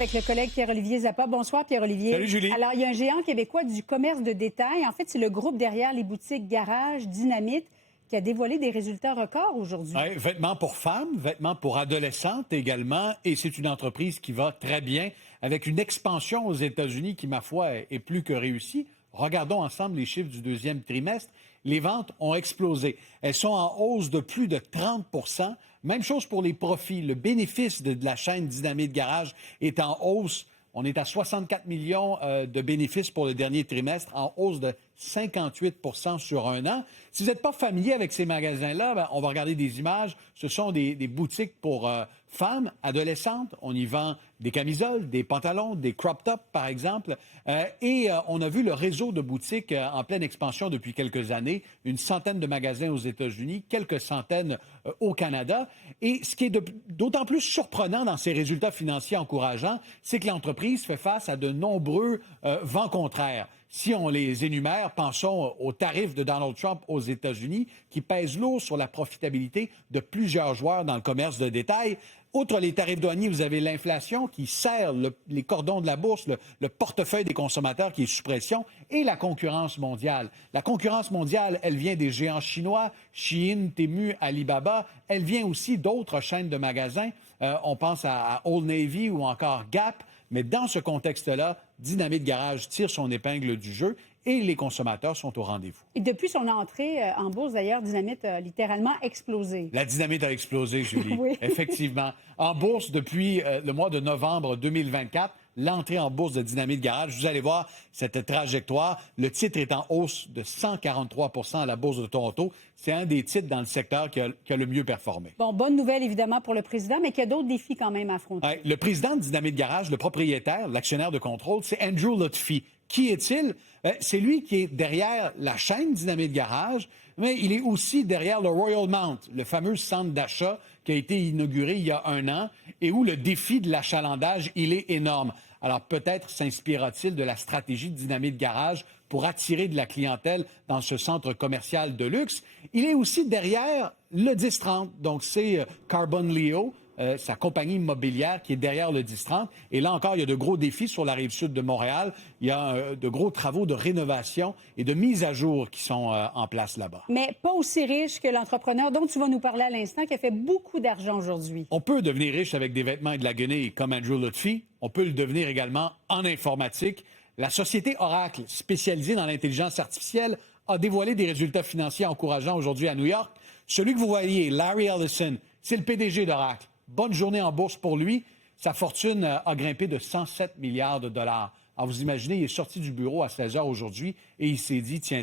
Avec le collègue Pierre-Olivier Zappa. Bonsoir, Pierre-Olivier. Salut, Julie. Alors, il y a un géant québécois du commerce de détail. En fait, c'est le groupe derrière les boutiques Garage, Dynamite, qui a dévoilé des résultats records aujourd'hui. Oui, vêtements pour femmes, vêtements pour adolescentes également. Et c'est une entreprise qui va très bien, avec une expansion aux États-Unis qui, ma foi, est plus que réussie. Regardons ensemble les chiffres du deuxième trimestre. Les ventes ont explosé. Elles sont en hausse de plus de 30 %. Même chose pour les profits. Le bénéfice de la chaîne Dynamite Garage est en hausse. On est à 64 millions de bénéfices pour le dernier trimestre, en hausse de 58 % sur un an. Si vous n'êtes pas familier avec ces magasins-là, on va regarder des images. Ce sont des boutiques pour femmes, adolescentes. On y vend des camisoles, des pantalons, des crop tops, par exemple. On a vu le réseau de boutiques en pleine expansion depuis quelques années. Une centaine de magasins aux États-Unis, quelques centaines au Canada. Et ce qui est d'autant plus surprenant dans ces résultats financiers encourageants, c'est que l'entreprise fait face à de nombreux vents contraires. Si on les énumère, pensons aux tarifs de Donald Trump aux États-Unis, qui pèsent lourd sur la profitabilité de plusieurs joueurs dans le commerce de détail. Outre les tarifs douaniers, vous avez l'inflation qui serre les cordons de la bourse, le portefeuille des consommateurs qui est sous pression, et la concurrence mondiale. La concurrence mondiale, elle vient des géants chinois, Shein, Temu, Alibaba. Elle vient aussi d'autres chaînes de magasins. On pense à Old Navy ou encore Gap. Mais dans ce contexte-là, Dynamite Garage tire son épingle du jeu et les consommateurs sont au rendez-vous. Et depuis son entrée en bourse, d'ailleurs, Dynamite a littéralement explosé. La dynamite a explosé, Julie. Oui. Effectivement. En bourse, depuis le mois de novembre 2024, l'entrée en bourse de Dynamite Garage, vous allez voir cette trajectoire. Le titre est en hausse de 143 % à la Bourse de Toronto. C'est un des titres dans le secteur qui a le mieux performé. Bon, bonne nouvelle, évidemment, pour le président, mais qu'il y a d'autres défis quand même à affronter. Le président de Dynamite Garage, le propriétaire, l'actionnaire de contrôle, c'est Andrew Lutfi. Qui est-il? C'est lui qui est derrière la chaîne Dynamite Garage, mais il est aussi derrière le Royal Mount, le fameux centre d'achat qui a été inauguré il y a un an et où le défi de l'achalandage, il est énorme. Alors peut-être s'inspirera-t-il de la stratégie de Dynamite Garage pour attirer de la clientèle dans ce centre commercial de luxe. Il est aussi derrière le 1030, donc c'est Carbon Leo, sa compagnie immobilière qui est derrière le 1030. Et là encore, il y a de gros défis sur la rive sud de Montréal. Il y a de gros travaux de rénovation et de mise à jour qui sont en place là-bas. Mais pas aussi riche que l'entrepreneur dont tu vas nous parler à l'instant, qui a fait beaucoup d'argent aujourd'hui. On peut devenir riche avec des vêtements et de la guenille comme Andrew Lutfi. On peut le devenir également en informatique. La société Oracle, spécialisée dans l'intelligence artificielle, a dévoilé des résultats financiers encourageants aujourd'hui à New York. Celui que vous voyez, Larry Ellison, c'est le PDG d'Oracle. Bonne journée en bourse pour lui. Sa fortune a grimpé de 107 milliards de dollars. Alors, vous imaginez, il est sorti du bureau à 16 heures aujourd'hui et il s'est dit, tiens,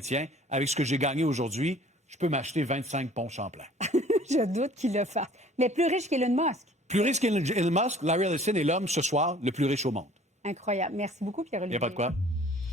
avec ce que j'ai gagné aujourd'hui, je peux m'acheter 25 ponts Champlain. Je doute qu'il le fasse. Mais plus riche qu'Elon Musk. Plus riche qu'Elon Musk, Larry Ellison est l'homme ce soir le plus riche au monde. Incroyable. Merci beaucoup, Pierre-Olivier. Il n'y a pas de quoi.